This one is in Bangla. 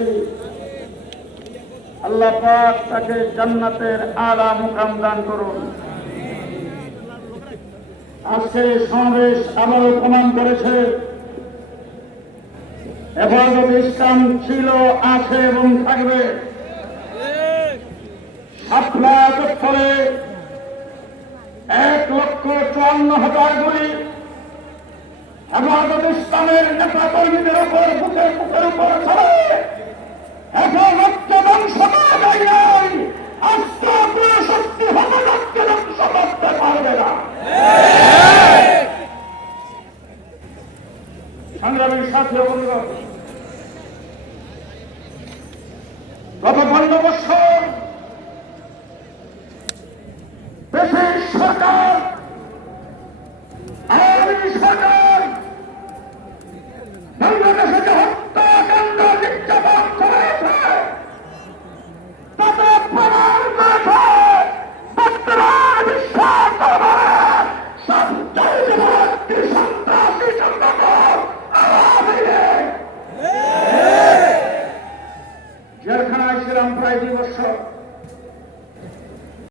করছি। আল্লাহ পাক তাকে জান্নাতের আলা মুকাম দান করুন। আজকে সমাবেশ আবারও প্রমাণ করেছে। হেফাজত ইসলাম ছিল, আছে এবং থাকবে। শাপলা চত্বরে এক লক্ষ চুয়ান্ন হাজার গুলি হেফাজত ইসলামের নেতা কর্মীদের উপর বুকের সাথে গত পনেরো বছর দেশের সরকার লম্বায় দুই বছর।